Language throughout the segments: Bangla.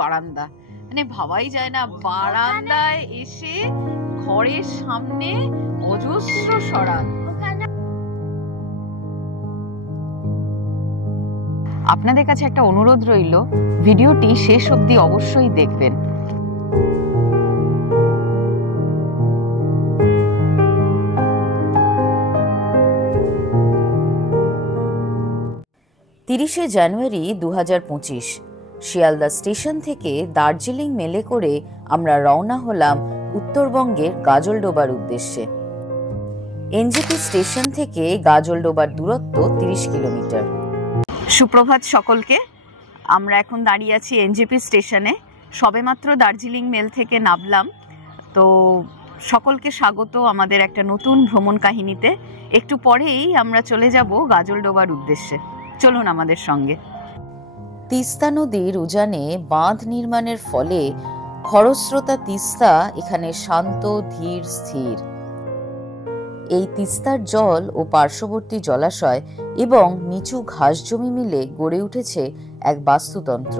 বারান্দা, মানে ভাবাই যায় না বারান্দায় এসে ঘরের সামনে অজস্র সরাল। আপনাদের কাছে একটা অনুরোধ রইল, ভিডিওটি শেষ অবধি অবশ্যই দেখবেন। জানুয়ারি 2025 শিয়ালদা স্টেশন থেকে দার্জিলিং মেলে করে আমরা রওনা হলাম উত্তরবঙ্গের গাজলডোবার উদ্দেশ্যে। এনজেপি স্টেশন থেকে গাজলডোবার দূরত্ব 30 কিলোমিটার। সুপ্রভাত সকলকে। আমরা এখন দাঁড়িয়ে আছি এনজেপি স্টেশনে, সবেমাত্র দার্জিলিং মেল থেকে নামলাম। তো সকলকে স্বাগত আমাদের একটা নতুন ভ্রমণ কাহিনীতে। একটু পরেই আমরা চলে যাব গাজলডোবার উদ্দেশ্যে, চলুন আমাদের সঙ্গে। তিস্তা নদীর উজানে বাঁধ নির্মাণের ফলে খরস্রোতা তিস্তা এখানে শান্ত, ধীর, স্থির। এই তিস্তার জল ও পার্শ্ববর্তী জলাশয় এবং নিচু ঘাস জমি মিলে গড়ে উঠেছে এক বাস্তুতন্ত্র।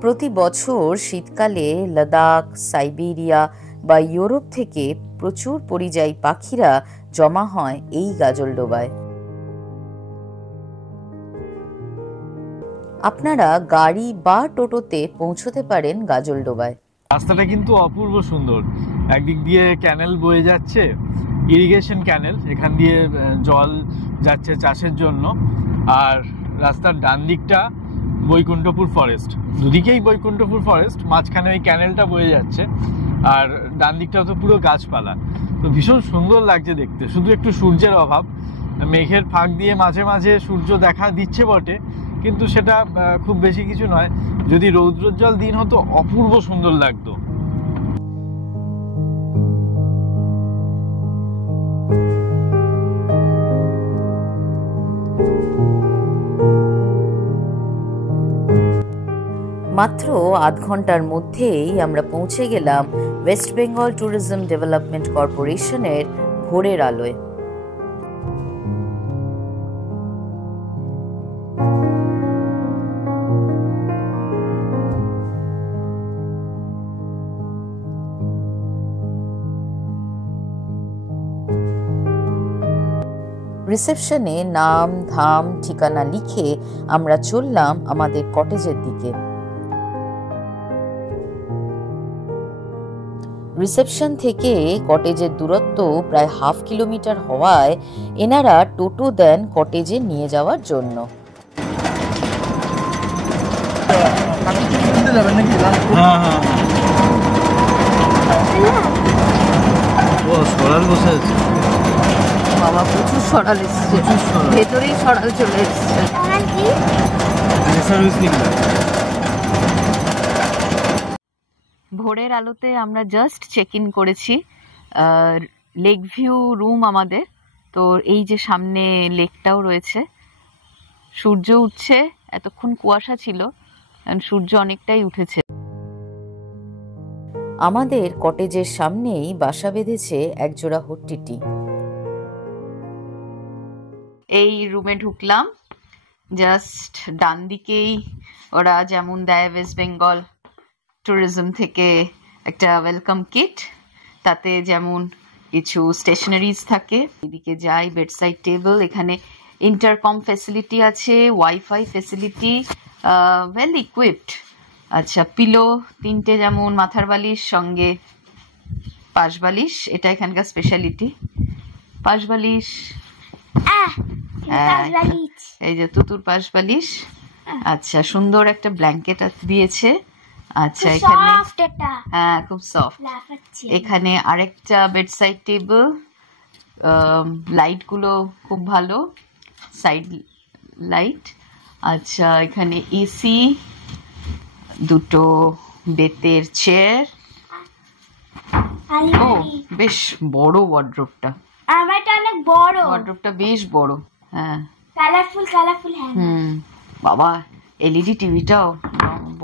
প্রতি বছর শীতকালে লাদাখ, সাইবেরিয়া বা ইউরোপ থেকে প্রচুর পরিযায়ী পাখিরা জমা হয় এই গাজলডোবায়। আপনারা গাড়ি বা টোটোতে পৌঁছতে পারেন গাজলডোবায়। রাস্তাটা কিন্তু অপূর্ব সুন্দর। একদিক দিয়ে ক্যানেল বয়ে যাচ্ছে, ইরিগেশন ক্যানেল, এখান দিয়ে জল যাচ্ছে চাষের জন্য। আর রাস্তার ডান দিকটা বৈকুণ্ঠপুর ফরেস্ট, দুদিকেই বৈকুণ্ঠপুর ফরেস্ট, মাঝখানে ওই ক্যানেলটা বয়ে যাচ্ছে। আর ডান দিকটা তো পুরো গাছপালা, তো ভীষণ সুন্দর লাগছে দেখতে। শুধু একটু সূর্যের অভাব, মেঘের ফাঁক দিয়ে মাঝে মাঝে সূর্য দেখা দিচ্ছে বটে, কিন্তু সেটা খুব বেশি কিছু নয়। যদি রৌদ্রোজ্জ্বল দিন হতো অপূর্ব সুন্দর লাগতো। মাত্র আধ ঘন্টার মধ্যেই আমরা পৌঁছে গেলাম ওয়েস্ট বেঙ্গল ট্যুরিজম ডেভেলপমেন্ট কর্পোরেশনের ভোরের আলোয়। রিসেপশনে নাম, ধাম, ঠিকানা লিখে আমরা চললাম আমাদের কটেজের দিকে। রিসেপশন থেকে কটেজের দূরত্ব প্রায় 1/2 কিলোমিটার হওয়ায় এনারা টোটো দেন কটেজে নিয়ে যাওয়ার জন্য। বাবা প্রচুর সরাল এসছে, ভেতরেই সরাল চলে এসছে। ভোরের আলোতে আমরা জাস্ট চেক ইন করেছি। লেক ভিউ রুম আমাদের। তো এই যে সামনে লেকটাও রয়েছে, সূর্য উঠছে, এতক্ষণ কুয়াশা ছিল, সূর্য অনেকটাই উঠেছে। আমাদের কটেজের সামনেই বাসা বেঁধেছে একজোড়া হট্টিটি। এই রুমে ঢুকলাম, জাস্ট ডান দিকেই ওরা যেমন দেয় ওয়েস্ট বেঙ্গল ট্যুরিজম থেকে একটা ওয়েলকাম কিট, তাতে যেমন কিছু স্টেশনারিজ থাকে। এদিকে যাই, বেডসাইড টেবিল, এখানে ইন্টারকম ফেসিলিটি আছে, ওয়াইফাই ফেসিলিটি, ওয়েল ইকুইপড। আচ্ছা, পিলো 3টে, যেমন মাথার বালিশ সঙ্গে পাশ বালিশ, এটা এখানকার স্পেশালিটি। পাশ বালিশ, এই যে তুতুর পাশ বালিশ। আচ্ছা, সুন্দর একটা ব্ল্যাঙ্কেট দিয়েছে। আচ্ছা, এখানে হ্যাঁ খুব সফট। এখানে আরেকটা বেডসাইড টেবিল, লাইট গুলো খুব ভালো, সাইড লাইট। আচ্ছা, এখানে এসি, দুটো বেতের চেয়ার। ও বেশ বড় ওয়ার্ড্রোবটা, আমারটা অনেক বড়, ওয়ার্ড্রোবটা বেশ বড়। হ্যাঁ, কালারফুল কালারফুল। হ্যাঁ বাবা, এলইডি টিভিটাও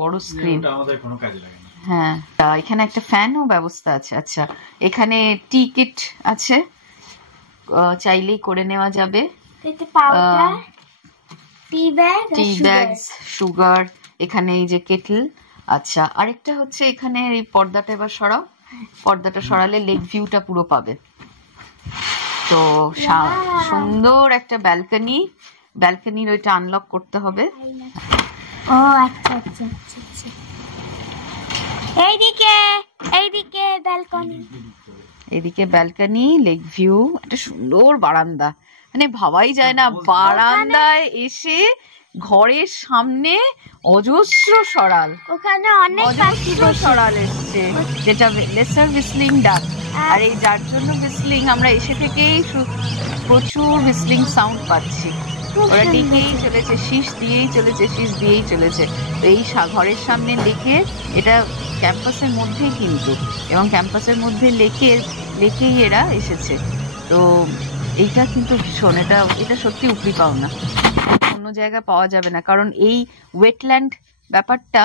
বড় স্ক্রিন, আমাদের কোনো কাজে লাগে না। হ্যাঁ, এখানে একটা ফ্যানও ব্যবস্থা আছে। আচ্ছা, এখানে টি কিট আছে, চাইলেই করে নেওয়া যাবে। পাউডার, টি ব্যাগ, সুগার, এখানে এই যে কেটল। আচ্ছা, আরেকটা হচ্ছে এখানে এই পর্দাটা এবার সরাও, পর্দাটা সরালে লেক ভিউটা পুরো পাবে। তো সুন্দর একটা ব্যালকনি, ব্যালকনির ওইটা আনলক করতে হবে। ও আচ্ছা আচ্ছা আচ্ছা আচ্ছা, এইদিকে এইদিকে ব্যালকনি, এদিকে ব্যালকনি, লেক ভিউ, একটা সুন্দর বারান্দা, মানে ভাবাই যায় না বারান্দায় এসে ঘরের সামনে অজস্র সরাল, ওখানে অনেক পাখি অজস্র সরাল এসছে, যেটা লেসার হুইসলিং ডাক। আর এই যার জন্য হুইসলিং, আমরা এসে থেকেই প্রচুর হুইসলিং সাউন্ড পাচ্ছি। ওরা ডেকেই চলেছে, শীষ দিয়েই চলেছে, শীষ দিয়েই চলেছে। তো এই ঘরের সামনে লেকে, এটা ক্যাম্পাসের মধ্যেই কিন্তু, এবং ক্যাম্পাসের মধ্যে লেকেই এরা এসেছে। তো এইটা কিন্তু ভীষণ, এটা সত্যি উপরি পাওনা, অন্য জায়গায় পাওয়া যাবে না। কারণ এই ওয়েটল্যান্ড ব্যাপারটা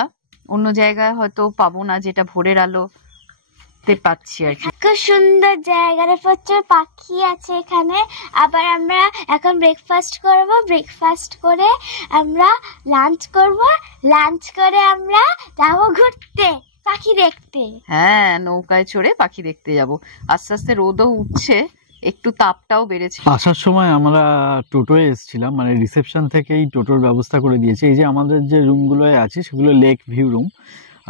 অন্য জায়গায় হয়তো পাবো না, যেটা ভোরের আলোতে পাচ্ছি আর কি। খুব সুন্দর জায়গাটা, প্রচুর পাখি আছে এখানে। আবার আমরা এখন ব্রেকফাস্ট করব, ব্রেকফাস্ট করে আমরা লাঞ্চ করব, লাঞ্চ করে আমরা যাবো ঘুরতে, পাখি দেখতে। হ্যাঁ, নৌকায় চড়ে পাখি দেখতে যাব। আস্তে আস্তে রোদও উঠছে, একটু তাপটাও বেড়েছে। আসার সময় আমরা টোটোয় এসেছিলাম, মানে রিসেপশন থেকেই টোটোর ব্যবস্থা করে দিয়েছে। এই যে আমাদের যে রুমগুলোয় আছে সেগুলো লেক ভিউ রুম,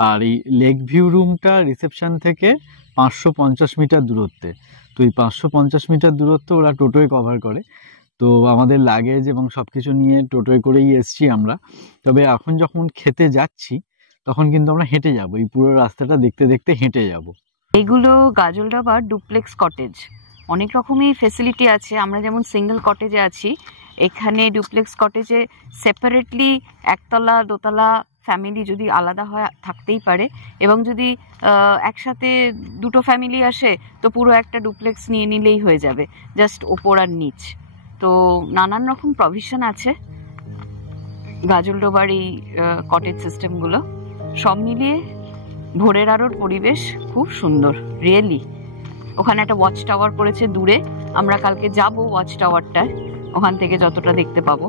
আর এই লেক ভিউ রুমটা রিসেপশন থেকে 550 মিটার দূরত্বে। তো এই 550 মিটার দূরত্ব ওরা টোটোয় কভার করে। তো আমাদের লাগেজ এবং সব কিছু নিয়ে টোটোয় করেই এসছি আমরা। তবে এখন যখন খেতে যাচ্ছি তখন কিন্তু আমরা হেঁটে যাব, এই পুরো রাস্তাটা দেখতে দেখতে হেঁটে যাব। এগুলো গাজলডাবার ডুপ্লেক্স কটেজ, অনেক রকমই ফেসিলিটি আছে। আমরা যেমন সিঙ্গেল কটেজে আছি, এখানে ডুপ্লেক্স কটেজে সেপারেটলি একতলা দোতলা ফ্যামিলি যদি আলাদা হয় থাকতেই পারে, এবং যদি একসাথে দুটো ফ্যামিলি আসে তো পুরো একটা ডুপ্লেক্স নিয়ে নিলেই হয়ে যাবে, জাস্ট ওপর আর নিচ। তো নানান রকম প্রভিশন আছে গাজলডোবার এই কটেজ সিস্টেমগুলো। সব মিলিয়ে ভোরের আলোর পরিবেশ খুব সুন্দর, রিয়েলি। ওখানে একটা ওয়াচ টাওয়ার করেছে দূরে, আমরা কালকে যাব ওয়াচ টাওয়ারটায়, ওখান থেকে যতটা দেখতে পাবো।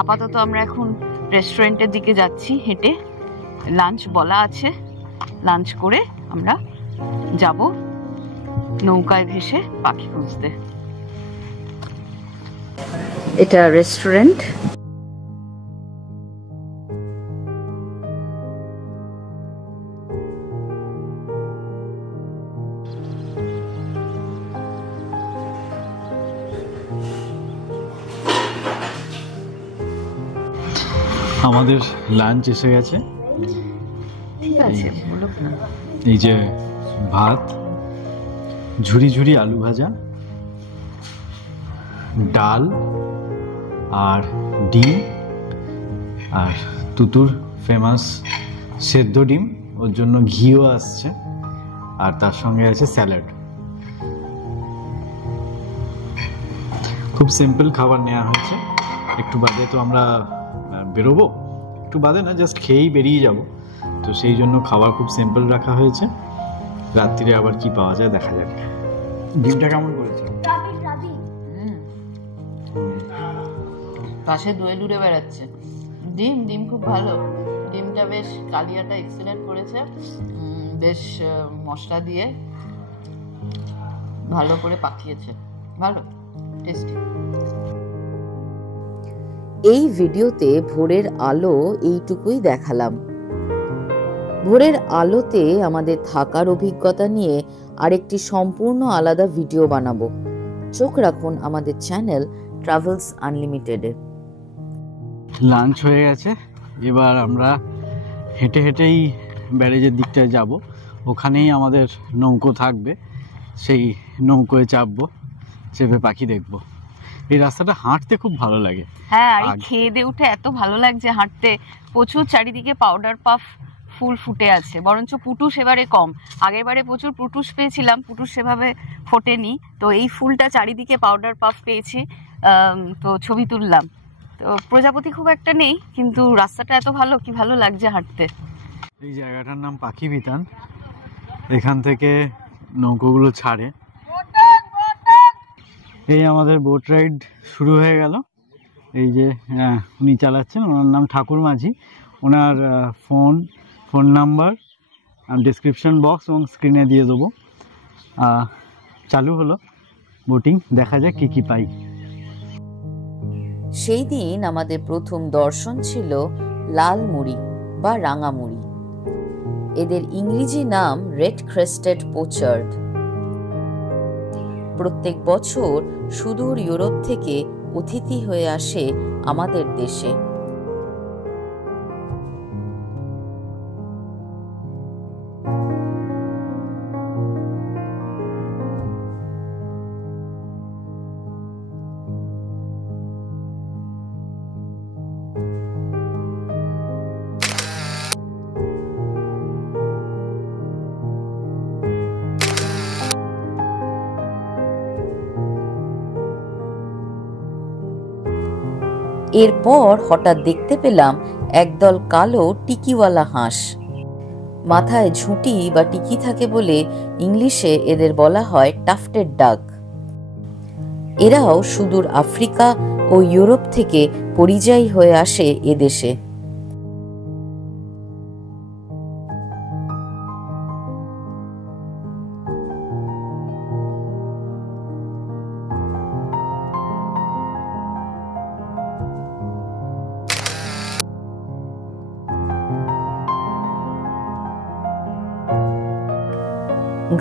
আপাতত আমরা এখন রেস্টুরেন্টের দিকে যাচ্ছি হেঁটে, লাঞ্চ বলা আছে, লাঞ্চ করে আমরা যাব নৌকায় ভেসে পাখি খুঁজতে। এটা রেস্টুরেন্ট। আমাদের লাঞ্চ এসে গেছে। ঠিক আছে, বলো না। এই যে ভাত, ঝুরি ঝুরি আলু ভাজা, ডাল আর ডিম, আর তুতুর ফেমাস সেদ্ধ ডিম, ওর জন্য ঘিও আসছে, আর তার সঙ্গে আছে স্যালাড। খুব সিম্পল খাবার নেওয়া হয়েছে। একটু বাদে তো আমরা বেরোবো, একটু বাদে না, জাস্ট খেয়েই বেরিয়ে যাব। তো সেই জন্য খাবার খুব সিম্পল রাখা হয়েছে। রাত্রিরে আবার কি পাওয়া যায় দেখা যাবে। ডিমটা কেমন করেছে? পাশে দই লুড়ে বেড়াচ্ছে। ডিম খুব ভালো, ডিমটা বেশ, কালিয়াটা এক্সিলেন্ট করেছে, বেশ মশলা দিয়ে ভালো করে পাকিয়েছে, ভালো টেস্টি। এই ভিডিওতে ভোরের আলো এইটুকুই দেখালাম। ভোরের আলোতে আমাদের থাকার অভিজ্ঞতা নিয়ে আরেকটি সম্পূর্ণ আলাদা ভিডিও বানাবো। চোখ রাখুন আমাদের চ্যানেল ট্রাভেলস আনলিমিটেডে। লাঞ্চ হয়ে গেছে, এবার আমরা হেঁটে হেঁটেই ব্যারেজের দিকটায় যাব। ওখানেই আমাদের নৌকো থাকবে, সেই নৌকোয় চাপবো, চেপে পাখি দেখবো। এই রাস্তাটা হাঁটতে খুব ভালো লাগে। হ্যাঁ, আর খেয়ে দিয়ে উঠে এত ভালো লাগছে হাঁটতে। প্রচুর চারিদিকে পাউডার পাফ ফুল ফুটে আছে, বরঞ্চ পুটুস এবারে কম। আগের বারে প্রচুর পুটুস পেয়েছিলাম, পুটুস সেভাবে ফোটেনি। তো এই ফুলটা চারিদিকে পাউডার পাফ পেয়েছি, তো ছবি তুললাম। তো প্রজাপতি খুব একটা নেই, কিন্তু রাস্তাটা এত ভালো, কি ভালো লাগছে হাঁটতে। এই জায়গাটার নাম পাখি বিতান। এখান থেকে নৌকোগুলো ছাড়ে। এই আমাদের বোট রাইড শুরু হয়ে গেল। এই যে উনি চালাচ্ছেন, ওনার নাম ঠাকুর মাঝি। ওনার ফোন নাম্বার ডিসক্রিপশন বক্স এবং স্ক্রিনে দিয়ে দেবো। চালু হলো বোটিং, দেখা যাক কী কী পাই। সেই দিন আমাদের প্রথম দর্শন ছিল লাল মুড়ি বা রাঙামুড়ি। এদের ইংরেজি নাম রেড ক্রেস্টেড পোচার্ড। প্রত্যেক বছর সুদূর ইউরোপ থেকে অতিথি হয়ে আসে আমাদের দেশে। এরপর হঠাৎ দেখতে পেলাম একদল কালো টিকিওয়ালা হাঁস। মাথায় ঝুঁটি বা টিকি থাকে বলে ইংলিশে এদের বলা হয় টাফটেড ডাক। এরাও সুদূর আফ্রিকা ও ইউরোপ থেকে পরিযায়ী হয়ে আসে এদেশে।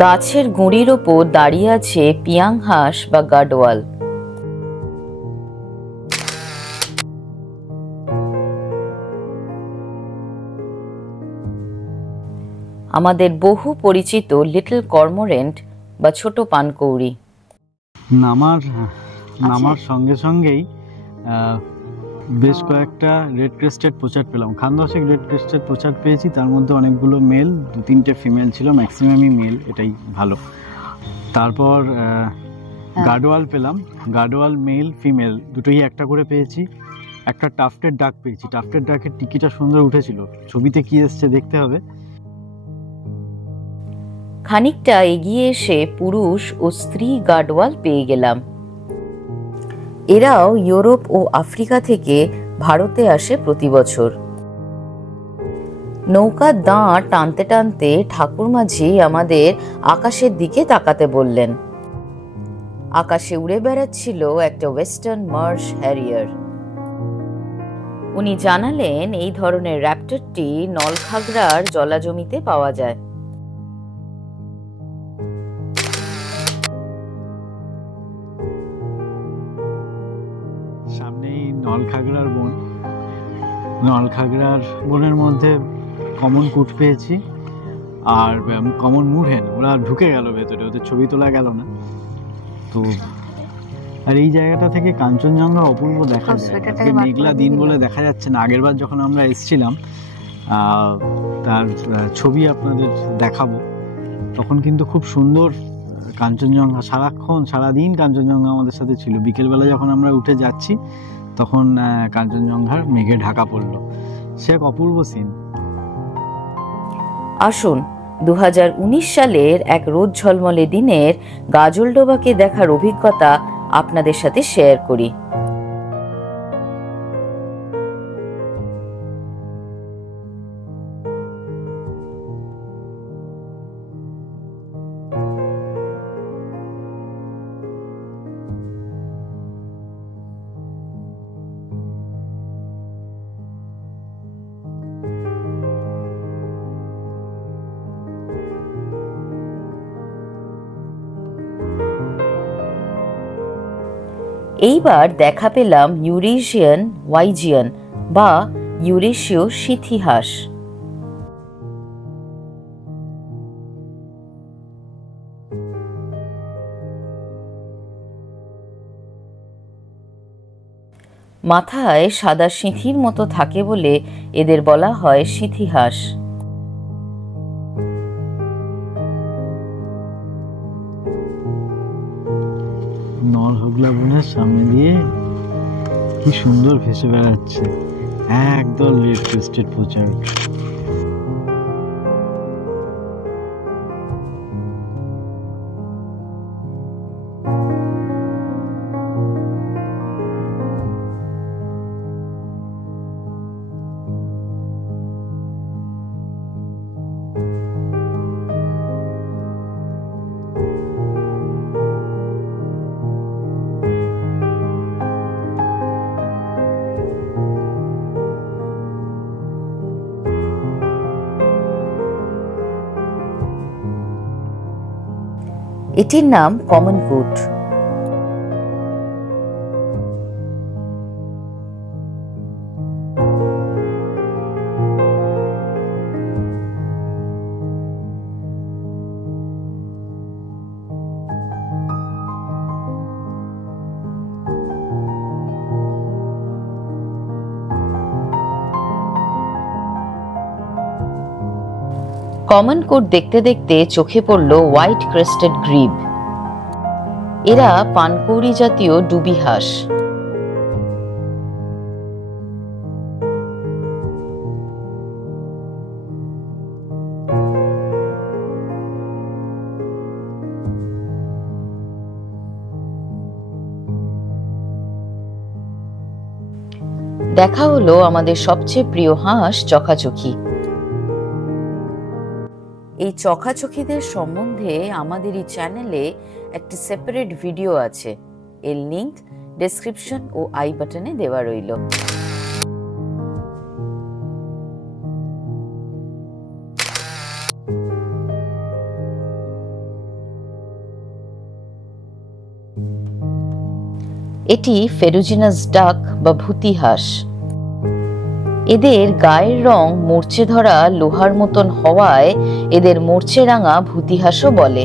গাছের গুঁড়ির ওপর দাঁড়িয়ে আছে পিয়াং হাঁস বা গাডওয়াল। আমাদের বহু পরিচিত লিটল কর্মোরেন্ট বা ছোট পানকৌড়ি। নামার সঙ্গে সঙ্গেই বেশ কয়েকটা রেড ক্রেস্টেড পোচার্ড পেলাম। খানদশেক রেড ক্রেস্টেড পোচার্ড পেয়েছি, তার মধ্যে অনেকগুলো মেল, 2-3টে ফিমেল ছিল, ম্যাক্সিমামই মেল, এটাই ভালো। তারপর গাডওয়াল পেলাম, গাডওয়াল মেল ফিমেল দুটোই একটা করে পেয়েছি। একটা টাফটেড ডাক পেয়েছি, টাফটেড ডাকের টিকিটা সুন্দর উঠেছিল, ছবিতে কি এসছে দেখতে হবে। খানিকটা এগিয়ে এসে পুরুষ ও স্ত্রী গাডওয়াল পেয়ে গেলাম। এরাও ইউরোপ ও আফ্রিকা থেকে ভারতে আসে প্রতি বছর। নৌকার দাঁড় টানতে টানতে ঠাকুরমাঝি আমাদের আকাশের দিকে তাকাতে বললেন। আকাশে উড়ে বেড়াচ্ছিল একটা ওয়েস্টার্ন মার্শ হ্যারিয়ার। উনি জানালেন এই ধরনের র্যাপ্টরটি নলখাগড়ার জলাজমিতে পাওয়া যায়। সামনেই নলখাগড়ার বন, নলখাগড়ার বনের মধ্যে কমন কুট পেয়েছি আর কমন মুড়হেন। ওরা ঢুকে গেল ভেতরে, ওদের ছবি তোলা গেল না তো। আর এই জায়গাটা থেকে কাঞ্চনজঙ্ঘা অপূর্ব দেখা যায়। মেঘলা দিন বলে দেখা যাচ্ছে না। আগের বার যখন আমরা এসেছিলাম তার ছবি আপনাদের দেখাবো, তখন কিন্তু খুব সুন্দর কাঞ্চনজঙ্ঘা, সারাদিন কাঞ্চনজঙ্ঘা আমাদের সাথে ছিল। বিকেলবেলা যখন আমরা উঠে যাচ্ছি তখন কাঞ্চনজঙ্ঘার মেঘে ঢাকা পড়লো, সে এক অপূর্ব সিন। আসুন 2019 সালের এক রোদ ঝলমলে দিনের গাজলডোবাকে দেখার অভিজ্ঞতা আপনাদের সাথে শেয়ার করি। এইবার দেখা পেলাম ইউরেশিয়ান ওয়াইজিয়ান বা ইউরেশীয় সিথি হাঁস। মাথায় সাদা সিঁথির মতো থাকে বলে এদের বলা হয় সিথি হাঁস। নলহগলা বনের সামনে দিয়ে কি সুন্দর ভেসে বেড়াচ্ছে একদল রেড ক্রেস্টেড পোচার্ড। এটির নাম কমন কোর্ট। কমন কোর্ট দেখতে দেখতে চোখে পড়ল হোয়াইট ক্রেস্টেড গ্রিব। এরা পানকৌড়ি জাতীয় ডুবি হাঁস। দেখা হলো আমাদের সবচেয়ে প্রিয় হাঁস চখাচখি। এই চখাচখিদের সম্বন্ধে আমাদের এই চ্যানেলে একটি সেপারেট ভিডিও আছে, এর লিংক ডেসক্রিপশন ও আই বাটনে দেওয়া রইল। এটি ফেরুজিনাস ডাক বা ভূতি হাঁস। এদের গায়ের রং মরচে ধরা লোহার মতন হওয়ায় এদের মরচে রাঙা ভূতি হাঁসও বলে।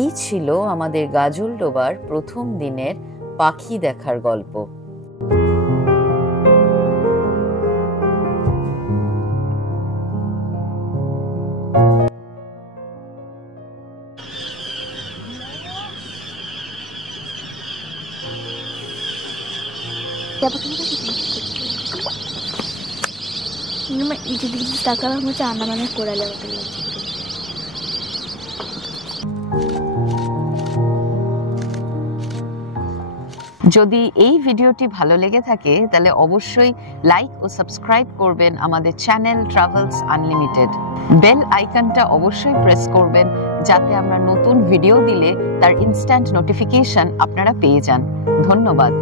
এই ছিল আমাদের গাজলডোবার প্রথম দিনের পাখি দেখার গল্প। যদি এই ভিডিওটি ভালো লেগে থাকে তাহলে অবশ্যই লাইক ও সাবস্ক্রাইব করবেন আমাদের চ্যানেল ট্রাভেলস আনলিমিটেড। বেল আইকনটা অবশ্যই প্রেস করবেন যাতে আমরা নতুন ভিডিও দিলে তার ইনস্ট্যান্ট নোটিফিকেশন আপনারা পেয়ে যান। ধন্যবাদ।